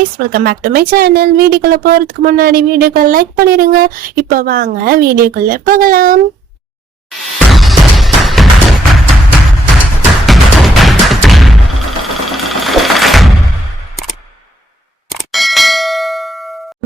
Guys welcome back to my channel வீடியோக்குள்ள போறதுக்கு முன்னாடி வீடியோக்கள் லைக் பண்ணிருங்க இப்போ வாங்க வீடியோக்குள்ள போகலாம்.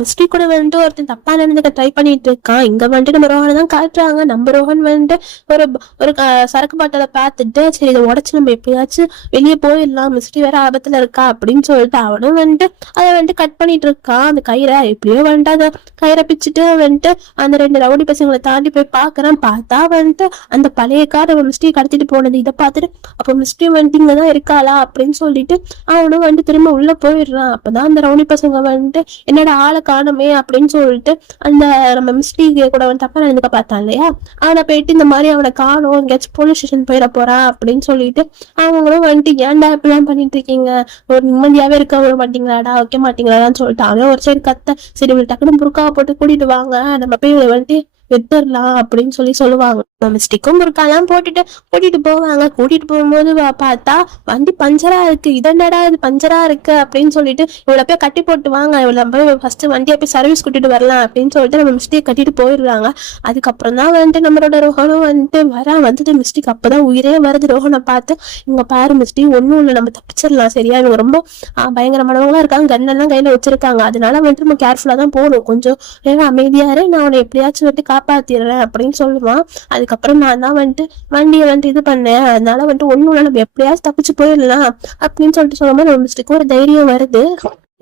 மிஸ்டி கூட வந்துட்டு ஒருத்தன் தப்பா நடந்துக்க ட்ரை பண்ணிட்டு இருக்கான். இங்க வந்துட்டு நம்ம ரோஹனை தான் காட்டுறாங்க. நம்ம ரோஹன் வந்துட்டு ஒரு ஒரு க- சரக்கு பாட்டில பார்த்துட்டு சரி இதை உடச்சு நம்ம எப்படியாச்சும் வெளியே போயிடலாம். மிஸ்டி வேற ஆபத்துல இருக்கா அப்படின்னு சொல்லிட்டு அவனும் வந்துட்டு அதை வந்துட்டு கட் பண்ணிட்டு இருக்கான். அந்த கயிறை எப்படியோ வந்துட்டு அதை கயிறை பிச்சுட்டு வந்துட்டு அந்த ரெண்டு ரவுடி பசங்களை தாண்டி போய் பாக்குறான் பார்த்தா வந்துட்டு அந்த பழைய கார் அவன் மிஸ்டி கடத்திட்டு போனது. இதை பார்த்துட்டு அப்போ மிஸ்டி வந்துட்டு இங்கதான் இருக்காளா அப்படின்னு சொல்லிட்டு அவனும் வந்துட்டு திரும்ப உள்ள போயிடுறான். அப்பதான் அந்த ரவுடி பசங்க வந்துட்டு என்னோட ஆளை காணுமே அப்படின்னு சொல்லிட்டு அந்த நம்ம மிஸ்டி கூட அவன் தப்பா நடந்துக்க பார்த்தான் இல்லையா? அவனை போயிட்டு இந்த மாதிரி அவனை காணும் எங்கேயாச்சும் போலீஸ் ஸ்டேஷன் போயிட போறா அப்படின்னு சொல்லிட்டு அவங்களும் வந்துட்டு ஏன்டா இப்படிலாம் பண்ணிட்டு இருக்கீங்க? ஒரு நிம்மதியாவே இருக்க விட மாட்டீங்களாடா? வைக்க மாட்டீங்களாடான்னு சொல்லிட்டு அவன் ஒரு சைடு கத்த சரி இவள் டக்குனு புருக்காவை போட்டு கூட்டிட்டு வாங்க. நம்ம போய் வந்துட்டு வித்துடலாம் அப்படின்னு சொல்லி சொல்லுவாங்க. மிஸ்டிக்கும் ஸ்டிக்கும் முறுக்காலாம் போட்டுட்டு கூட்டிட்டு போவாங்க. கூட்டிட்டு போகும்போது பார்த்தா வண்டி பஞ்சரா இருக்கு. இதென்னடா இது பஞ்சரா இருக்கு அப்படின்னு சொல்லிட்டு இவ்வளவு போய் கட்டி போட்டு வாங்க. இவ்வளவு போய் ஃபர்ஸ்ட் வண்டியை போய் சர்வீஸ் கூட்டிட்டு வரலாம் அப்படின்னு சொல்லிட்டு நம்ம மிஸ்டேக் கட்டிட்டு போயிடுறாங்க. அதுக்கப்புறம் தான் வந்துட்டு நம்மளோட ரோஹனும் வந்துட்டு வரா. வந்தது மிஸ்டேக் அப்பதான் உயிரே வருது. ரோஹனை பார்த்து இங்க பாரு மிஸ்டேக் ஒண்ணும் இல்லை நம்ம தப்பிச்சிடலாம். சரியா? இவங்க ரொம்ப ஆஹ், பயங்கரமானவங்களா இருக்காங்க. கண்ணெல்லாம் கையில வச்சிருக்காங்க. அதனால வந்துட்டு நம்ம கேர்ஃபுல்லா தான் போகணும். கொஞ்சம் நேரம் அமைதியாரு நான் உன்னை எப்படியாச்சும் வந்துட்டு காப்பாத்திடுறேன் அப்படின்னு சொல்லுவான். அதுக்கப்புறம் நான் தான் வந்துட்டு வண்டியை வந்துட்டு இது பண்ணேன். அதனால வந்துட்டு ஒண்ணும் நம்ம எப்படியாச்சும் தப்பிச்சு போயிடலாம் அப்படின்னு சொல்லிட்டு சொல்லும்போது நம்ம மிஸ்டேக்கு ஒரு தைரியம் வருது.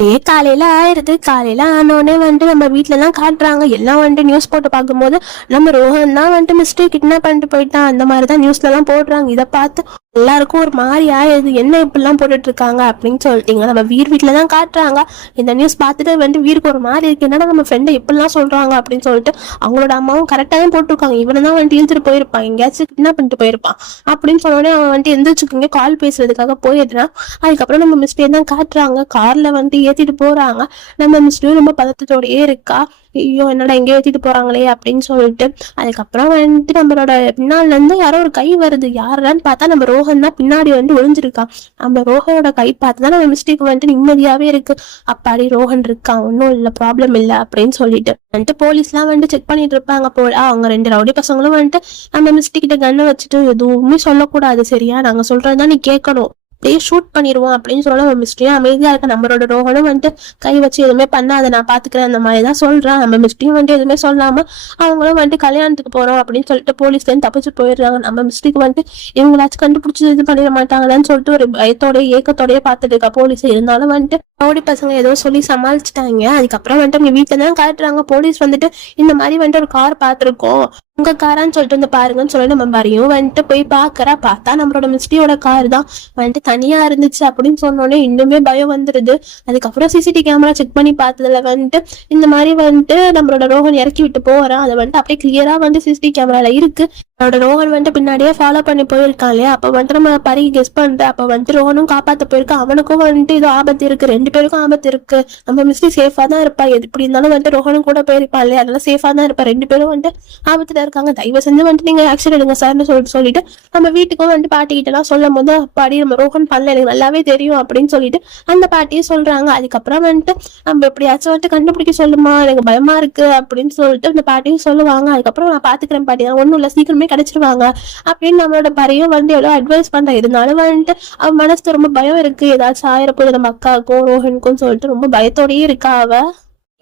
ஏ காலையில ஆயிருது காலையில ஆனோடனே வந்துட்டு நம்ம வீட்டுல எல்லாம் காட்டுறாங்க. எல்லாம் வந்துட்டு நியூஸ் போட்டு பார்க்கும்போது நம்ம ரோஹன் தான் வந்துட்டு மிஸ்டேக் கிட்னாப் பண்ணிட்டு போயிட்டான். அந்த மாதிரி தான் நியூஸ்ல எல்லாம் போடுறாங்க. இதை பார்த்து எல்லாருக்கும் ஒரு மாதிரி ஆயிடுது. என்ன இப்படிலாம் போட்டுட்டு இருக்காங்க அப்படின்னு சொல்லிட்டீங்க. நம்ம வீர் வீட்டில் தான் காட்டுறாங்க. இந்த நியூஸ் பார்த்துட்டு வந்துட்டு வீருக்கு ஒரு மாதிரி இருக்கு. என்னடா நம்ம ஃப்ரெண்டை இப்படிலாம் சொல்றாங்க அப்படின்னு சொல்லிட்டு அவங்களோட அம்மாவும் கரெக்டாக தான் போட்டிருக்காங்க. இவனை தான் வந்துட்டு இழுத்துட்டு போயிருப்பான். எங்கேயாச்சும் கிட்னாப் பண்ணிட்டு போயிருப்பான். அப்படின்னு சொன்னோடனே அவன் வந்துட்டு எந்திரிச்சுக்கோங்க. கால் பேசுறதுக்காக போயிடுறான். அதுக்கப்புறம் நம்ம மிஸ்டே தான் காட்டுறாங்க. கார்ல வந்துட்டு ஏத்திட்டு போறாங்க. நம்ம மிஸ்டே ரொம்ப பதத்தத்தோடயே இருக்கா? ஐயோ என்னடா எங்கேயோ ஏத்திட்டு போறாங்களே அப்படின்னு சொல்லிட்டு அதுக்கப்புறம் வந்துட்டு நம்மளோட பின்னால இருந்து யாரோ ஒரு கை வருது. யாரான்னு பார்த்தா நம்ம ரோஹன் தான் பின்னாடி வந்து ஒளிஞ்சிருக்கான். நம்ம ரோஹனோட கை பார்த்து தான் நம்ம மிஸ்டேக் வந்துட்டு நிம்மதியாவே இருக்கு. அப்பாடி ரோஹன் இருக்கான் ஒன்றும் இல்லை ப்ராப்ளம் இல்லை அப்படின்னு சொல்லிட்டு. வந்துட்டு போலீஸ்லாம் வந்துட்டு செக் பண்ணிட்டு இருப்பாங்க போல. அவங்க ரெண்டு ரவுடி பசங்களும் வந்துட்டு நம்ம மிஸ்டேக் கிட்ட கண்ணை வச்சுட்டு எதுவுமே சொல்லக்கூடாது சரியா? நாங்க சொல்றதுதான் நீ கேட்கணும். அப்படியே ஷூட் பண்ணிடுவோம் அப்படின்னு சொல்ல நம்ம மிஸ்ட்ரியும் அமைதியா இருக்க நம்மளோட ரோகனும் வந்துட்டு கை வச்சு எதுவுமே பண்ணாத நான் பாத்துக்கிறேன் அந்த மாதிரி தான் சொல்றான் நம்ம மிஸ்ட்ரியும் வந்துட்டு எதுவுமே சொல்லாம அவங்களும் வந்துட்டு கல்யாணத்துக்கு போறோம் அப்படின்னு சொல்லிட்டு போலீஸ் இருந்து தப்பிச்சு போயிடுறாங்க. நம்ம மிஸ்ட்ரிக்கு வந்துட்டு இவங்களாச்சும் கண்டுபிடிச்சி இது பண்ணிட மாட்டாங்களான்னு சொல்லிட்டு ஒரு பயத்தோடய ஏக்கத்தோடய பார்த்துட்டு இருக்கா போலீஸ் இருந்தாலும் வந்துட்டு ரவுடி பசங்க ஏதோ சொல்லி சமாளிச்சிட்டாங்க. அதுக்கப்புறம் வந்துட்டு அவங்க வீட்டுல தான் காட்டுறாங்க போலீஸ் வந்துட்டு இந்த மாதிரி வந்துட்டு ஒரு கார் பார்த்துருக்கோம். உங்க காரான்னு சொல்லிட்டு வந்து பாருங்கன்னு சொல்லி நம்ம மறியும் வந்துட்டு போய் பாக்குறா பார்த்தா நம்மளோட மிஸ்டியோட கார் தான். வந்துட்டு தனியா இருந்துச்சு அப்படின்னு சொன்னோடனே இன்னுமே பயம் வந்துருது. அதுக்கப்புறம் சிசிடிவி கேமரா செக் பண்ணி பார்த்ததுல வந்துட்டு இந்த மாதிரி வந்துட்டு நம்மளோட ரோஹன் இறக்கி விட்டு போறான் அதை வந்துட்டு அப்படியே கிளியரா வந்து சிசிடிவி கேமரால இருக்கு. அவனோட ரோஹன் வந்துட்டு பின்னாடியே ஃபாலோ பண்ணி போயிருக்கான் இல்லையா? அப்போ வந்துட்டு நம்ம பறி கெஸ் பண்ணிட்டு அப்போ வந்துட்டு ரோஹனும் காப்பாற்ற போயிருக்கான் அவனுக்கும் வந்துட்டு இது ஆபத்து இருக்கு. ரெண்டு பேருக்கும் ஆபத்து இருக்கு. நம்ம மிஸ்டி சேஃபாக தான் இருப்பா. எது இப்படி இருந்தாலும் வந்துட்டு ரோஹனும் கூட போயிருப்பான் இல்லையா? அதெல்லாம் சேஃபாக தான் இருப்பா. ரெண்டு பேரும் வந்துட்டு ஆபத்தில் இருக்காங்க. தயவு செஞ்சு வந்துட்டு நீங்கள் ஆக்சிடென்ட் எடுங்க சார்னு சொல்லிட்டு சொல்லிட்டு நம்ம வீட்டுக்கும் வந்துட்டு பாட்டிக்கிட்டலாம் சொல்லும் போது அப்பாடி நம்ம ரோஹன் பண்ணல. எனக்கு நல்லாவே தெரியும் அப்படின்னு சொல்லிட்டு அந்த பாட்டியும் சொல்கிறாங்க அதுக்கப்புறம் வந்துட்டு நம்ம எப்படியாச்சும் வந்துட்டு கண்டுபிடிக்க சொல்லுமா? எனக்கு பயமா இருக்கு அப்படின்னு சொல்லிட்டு அந்த பாட்டியும் சொல்லுவாங்க. அதுக்கப்புறம் நான் பாத்துக்கிறேன் பாட்டி. தான் ஒன்றும் இல்லை. சீக்கிரமே கிடைச்சிருவாங்க. அப்படின்னு நம்மளோட பறையும் வந்து எவ்வளவு அட்வைஸ் பண்றேன் இருந்தாலும் வந்துட்டு அவன் மனசுல ரொம்ப பயம் இருக்கு. ஏதாச்சும் ஆயிரப்போது நம்ம அக்காவுக்கும் ரோஹனுக்கும் சொல்லிட்டு ரொம்ப பயத்தோடயே இருக்கா அவ?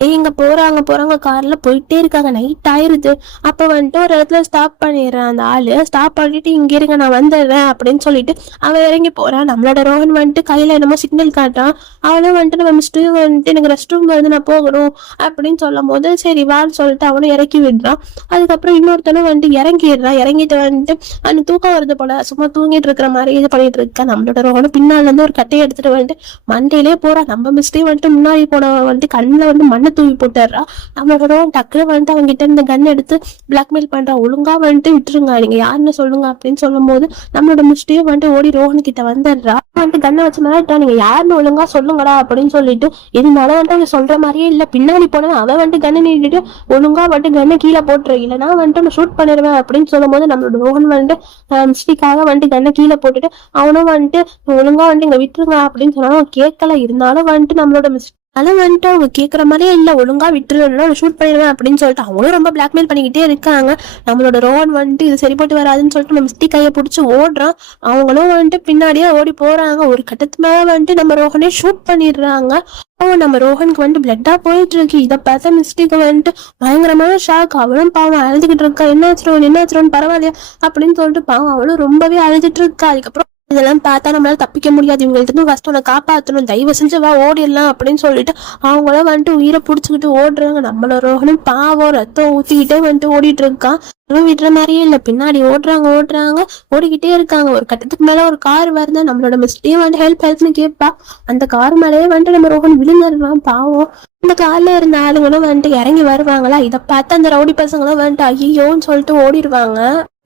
இங்க போறாங்க போறாங்க கார்ல போயிட்டே இருக்காங்க. நைட் ஆயிருது. அப்ப வந்துட்டு ஒரு இடத்துல ஸ்டாப் பண்ணிடுறான். அந்த ஆளு ஸ்டாப் பண்ணிட்டு இங்க இருங்க நான் வந்துடுறேன் அப்படின்னு சொல்லிட்டு அவன் இறங்கி போறான். நம்மளோட ரோஹன் வந்துட்டு கையில என்னமோ சிக்னல் காட்டுறான். அவனும் வந்துட்டு நம்ம மிஸ்டரும் வந்துட்டு எனக்கு ரெஸ்ட் ரூம் வருது நான் போகணும் அப்படின்னு சொல்லும் போது சரி வான்னு சொல்லிட்டு அவனும் இறக்கி விடுறான். அதுக்கப்புறம் இன்னொருத்தனும் வந்துட்டு இறங்கிடுறான். இறங்கிட்டு வந்துட்டு அவனுக்கு தூக்கம் வருது போல. சும்மா தூங்கிட்டு இருக்கிற மாதிரி இது பண்ணிட்டு இருக்கான் நம்மளோட ரோஹனும் பின்னால இருந்து ஒரு கட்டையை எடுத்துட்டு வந்துட்டு மண்டையிலே போறான். நம்ம மிஸ்டே வந்துட்டு முன்னாடி போனவன் வந்துட்டு கண்ணில் வந்து மண்ணை தூவி போட்டுறா நம்மளோட டக்குனு வந்துட்டு அவங்க கிட்ட இந்த கன் எடுத்து பிளாக்மெயில் பண்றா. ஒழுங்கா வந்துட்டு விட்டுருங்க. நீங்க யாருன்னு சொல்லுங்க அப்படின்னு சொல்லும் போது நம்மளோட முஷ்டியும் வந்துட்டு ஓடி ரோஹன் கிட்ட வந்துடுறா. வந்துட்டு கண்ணை வச்சு மிரட்டா நீங்க யாருன்னு ஒழுங்கா சொல்லுங்கடா அப்படின்னு சொல்லிட்டு இருந்தாலும் வந்துட்டு அவங்க சொல்ற மாதிரியே இல்ல. பின்னாடி போனவன் அவன் வந்துட்டு கண்ணை நீட்டிட்டு ஒழுங்கா வந்துட்டு கண்ணை கீழே போட்டுரு. இல்லைன்னா வந்துட்டு நான் ஷூட் பண்ணிடுவேன் அப்படின்னு சொல்லும் போது நம்மளோட ரோஹன் வந்துட்டு மிஸ்டேக்காக வந்துட்டு கண்ணை கீழே போட்டுட்டு அவனும் வந்துட்டு ஒழுங்கா வந்துட்டு இங்க விட்டுருங்க அப்படின்னு சொன்னாலும் கேட்கல. இருந்தாலும் வந்துட்டு நம்மளோட மிஸ் அதெல்லாம் வந்துட்டு அவங்க கேட்குற மாதிரியே இல்லை. ஒழுங்கா விட்டுருன்னா ஷூட் பண்ணிடுவேன் அப்படின்னு சொல்லிட்டு அவங்களும் ரொம்ப பிளாக்மெயில் பண்ணிக்கிட்டே இருக்காங்க. நம்மளோட ரோன் வந்துட்டு இது சரிப்பட்டு வராதுன்னு சொல்லிட்டு நம்ம மிஸ்டி கையை பிடிச்சி ஓடுறான். அவங்களும் வந்துட்டு பின்னாடியே ஓடி போறாங்க ஒரு கட்டத்து மேல வந்துட்டு நம்ம ரோஹனே ஷூட் பண்ணிடுறாங்க. அவன் நம்ம ரோஹனுக்கு வந்துட்டு பிளட்டா போயிட்டு இருக்கு. இதை பார்த்த மிஸ்டேக் வந்துட்டு பயங்கரமான ஷாக் அவளும் பாவம் அழுதுகிட்டு இருக்கா. என்ன ஆச்சுரோன் என்ன ஆச்சுரோன் பரவாயில்லையா? அப்படின்னு சொல்லிட்டு பாவம் அவளும் ரொம்பவே அழுதுட்டு இருக்கா. அதுக்கப்புறம் இதெல்லாம் பார்த்தா நம்மளால தப்பிக்க முடியாது. இவங்கள்ட்ட இருந்து ஃபர்ஸ்ட் உன்னை காப்பாற்றணும் தயவு செஞ்சு வா ஓடிடலாம் அப்படின்னு சொல்லிட்டு அவங்களும் வந்துட்டு உயிரை பிடிச்சிக்கிட்டு ஓடுறாங்க. நம்மள ரோகனும் பாவம் ரத்தம் ஊத்திக்கிட்டே வந்துட்டு ஓடிட்டு இருக்கான். விடுற மாதிரியே இல்லை. பின்னாடி ஓடுறாங்க ஓடுறாங்க ஓடிக்கிட்டே இருக்காங்க. ஒரு கட்டத்துக்கு மேல ஒரு கார் வருதா. நம்மளோட மிஸ்டே வந்துட்டு ஹெல்ப் ஹெல்ப்னு கேட்பா அந்த கார் மேலேயே வந்துட்டு நம்ம ரோகன் விழுந்துடுறான். பாவம். இந்த கார்ல இருந்த ஆளுங்களும் வந்துட்டு இறங்கி வருவாங்களா? இதை பார்த்து அந்த ரவுடி பசங்களும் வந்துட்டு ஐயோன்னு சொல்லிட்டு ஓடிடுவாங்க.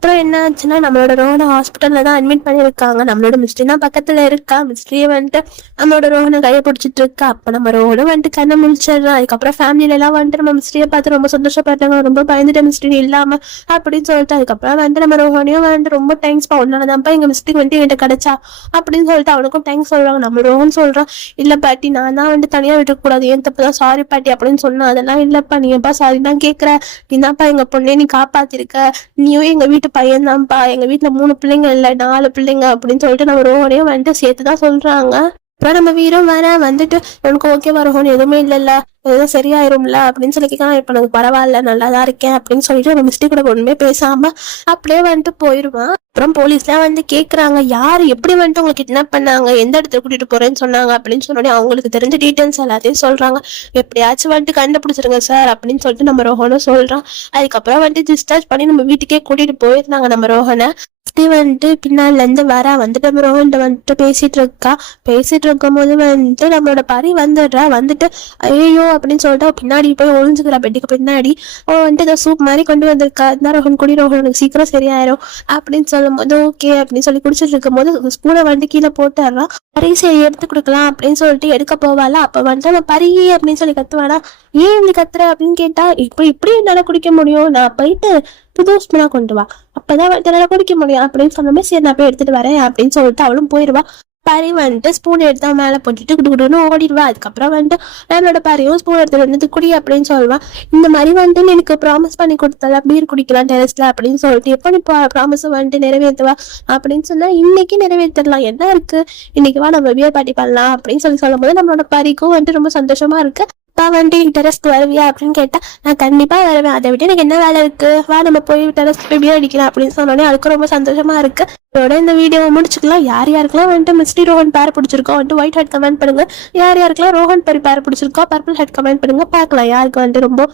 அப்புறம் என்ன ஆச்சுன்னா நம்மளோட ரோஹனை ஹாஸ்பிட்டல்ல தான் அட்மிட் பண்ணியிருக்காங்க. நம்மளோட மிஸ்ட்ரி தான் பக்கத்துல இருக்கா? மிஸ்ட்ரியை வந்துட்டு நம்மளோட ரோஹனை கையை பிடிச்சிட்டு இருக்கா? அப்ப நம்ம ரோஹனும் வந்துட்டு கண்ணை முடிச்சிடுறோம் அதுக்கப்புறம் ஃபேமிலில எல்லாம் வந்துட்டு நம்ம மிஸ்ட்ரியை பார்த்து ரொம்ப சந்தோஷப்பட்டாங்க. ரொம்ப பயந்துட்ட மிஸ்ட்ரி இல்லாம அப்படின்னு சொல்லிட்டு அதுக்கப்புறம் வந்துட்டு நம்ம ரோஹனையும் வந்துட்டு ரொம்ப தேங்க்ஸ் பா உன்னாலதான்ப்பா எங்க மிஸ்ட்ரி வந்துட்டு என்கிட்ட கிடைச்சா அப்படின்னு சொல்லிட்டு அவனுக்கும் தேங்க்ஸ் சொல்றாங்க. நம்ம ரோஹன் சொல்கிறான் இல்ல பாட்டி நான் தான் வந்துட்டு தனியா விட்டுக்கூடாது ஏன் தப்பு தான்? சாரி பாட்டி அப்படின்னு சொன்னா அதெல்லாம் இல்லப்பா நீ எப்பா சாரி தான் கேக்குற. நீ தான்ப்பா எங்க பொண்ணே நீ காப்பாத்திருக்க. நீயும் எங்க வீட்டு பையன்தான்ப்பா. எங்கள் எங்க வீட்டுல மூணு பிள்ளைங்க இல்ல நாலு பிள்ளைங்க அப்படின்னு சொல்லிட்டு நம்ம ரோஹனையும் வந்துட்டு சேர்த்துதான் சொல்றாங்க. அப்புறம் நம்ம வீரம் வேற வந்துட்டு எனக்கு ஓகேவா ரோஹன் எதுவுமே இல்லைல்ல எதுவும் சரியாயிரும்ல அப்படின்னு சொல்லி கேட்கலாம் இப்ப எனக்கு பரவாயில்ல நல்லா தான் இருக்கேன் அப்படின்னு சொல்லிட்டு நம்ம மிஸ்டேக் கூட ஒண்ணுமே பேசாம அப்படியே வந்துட்டு போயிடுவான் அப்புறம் போலீஸ்லாம் வந்து கேக்குறாங்க யார் எப்படி வந்துட்டு உங்களை கிட்னாப் பண்ணாங்க எந்த இடத்துல கூட்டிட்டு போறேன்னு சொன்னாங்க அப்படின்னு சொன்னோடனே அவங்களுக்கு தெரிஞ்ச டீட்டெயில்ஸ் எல்லாத்தையும் சொல்றாங்க. எப்படியாச்சும் வந்துட்டு கண்டுபிடிச்சிருங்க சார் அப்படின்னு சொல்லிட்டு நம்ம ரோஹனும் சொல்றான். அதுக்கப்புறம் வந்துட்டு டிஸ்சார்ஜ் பண்ணி நம்ம வீட்டுக்கே கூட்டிட்டு போயிருந்தாங்க நம்ம ரோஹனை. சுத்தி வந்துட்டு பின்னாலேருந்து வரா வந்துட்டு நம்ம ரோஹன் வந்துட்டு பேசிட்டு இருக்கா. பேசிட்டு இருக்கும் போது வந்துட்டு நம்மளோட பரி வந்துடுறா. வந்துட்டு ஐயோ அப்படின்னு சொல்லிட்டு பின்னாடி போய் ஒழிஞ்சுக்கிறா பெட்டுக்கு பின்னாடி. அவன் வந்துட்டு இந்த சூப் மாதிரி கொண்டு வந்திருக்கா. இந்த ரோஹன் குடி ரோஹன் சீக்கிரம் சரியாயிரும் அப்படின்னு சொல்லும் போது ஓகே அப்படின்னு சொல்லி குடிச்சிட்டு இருக்கும் போது ஸ்பூனை வந்துட்டு கீழே போட்டுறான் பரி சரி எடுத்து கொடுக்கலாம் அப்படின்னு சொல்லிட்டு எடுக்க போவாளா? அப்ப வந்துட்டு அவன் பரி அப்படின்னு சொல்லி கத்துவானா ஏன் இப்படி கத்துற? அப்படின்னு கேட்டா இப்ப இப்படி என்னால குடிக்க முடியும்? நான் போயிட்டு புது ஸ்பூனா கொண்டு வா. அப்பதான் தன்னால குடிக்க முடியும். அப்படின்னு சொன்னமே சரி நான் போய் எடுத்துட்டு வரேன் அப்படின்னு சொல்லிட்டு அவளும் போயிடுவா பறி வந்துட்டு ஸ்பூன் எடுத்து அவன் மேல போட்டுட்டு குடு குடுன்னு ஓடிடுவா. அதுக்கப்புறம் வந்துட்டு நம்மளோட பறியும். ஸ்பூன் எடுத்துட்டு வந்து குடி அப்படின்னு சொல்லுவான் இந்த மாதிரி வந்துட்டு எனக்கு ப்ராமிஸ் பண்ணி கொடுத்தால பீர் குடிக்கலாம் டெரஸ்ல அப்படின்னு சொல்லிட்டு எப்போ நீ ப்ராமிஸ் வந்துட்டு நிறைவேற்றுவா அப்படின்னு சொன்னா இன்னைக்கு நிறைவேற்றிடலாம் என்ன இருக்கு? இன்னைக்கு வா நம்ம பியர் பார்ட்டி பண்ணலாம். அப்படின்னு சொல்லி சொல்லும் போது நம்மளோட பறிக்கும் வந்துட்டு ரொம்ப சந்தோஷமா இருக்கு. அப்பா வந்துட்டு டெரஸ்க்கு வருவியா அப்படின்னு கேட்டா நான் கண்டிப்பா வருவேன். அதை விட்டு எனக்கு என்ன வேலை இருக்கு? வா நம்ம போய் டெரஸ் போய் பியர் அடிக்கலாம் அப்படின்னு சொன்னோடனே அதுக்கு ரொம்ப சந்தோஷமா இருக்கு. இதோட இந்த வீடியோவை முடிச்சுக்கலாம். யார் யாருக்கெல்லாம் வந்துட்டு மிஸ்டி ரோஹன் பேர் பிடிச்சிருக்கோம் வந்துட்டு ஒயிட் ஹெட் கமெண்ட் பண்ணுங்க. யார் யாருக்கெல்லாம் ரோஹன் பேர் பேர் பிடிச்சிருக்கோ பர்பிள் ஹெட் கமெண்ட் பண்ணுங்க. பார்க்கலாம் யாருக்கு வந்துட்டு ரொம்ப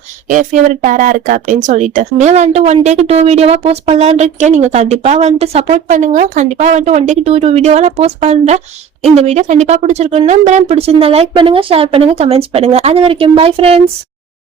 ஃபேவரட் பேரா இருக்கு அப்படின்னு சொல்லிட்டு. மே வந்துட்டு ஒன் டேக்கு டூ வீடியோவா போஸ்ட் பண்ணலான்னு இருக்கேன். நீங்க கண்டிப்பா வந்துட்டு சப்போர்ட் பண்ணுங்க. கண்டிப்பா வந்துட்டு ஒன் டேக்கு டூ டூ வீடியோவா போஸ்ட் பண்றேன். இந்த வீடியோ கண்டிப்பா பிடிச்சிருக்குன்னு நம்புறேன். பிடிச்சிருந்தா லைக் பண்ணுங்க ஷேர் பண்ணுங்க கமெண்ட்ஸ் பண்ணுங்க. அது வரைக்கும் பை ஃப்ரெண்ட்ஸ்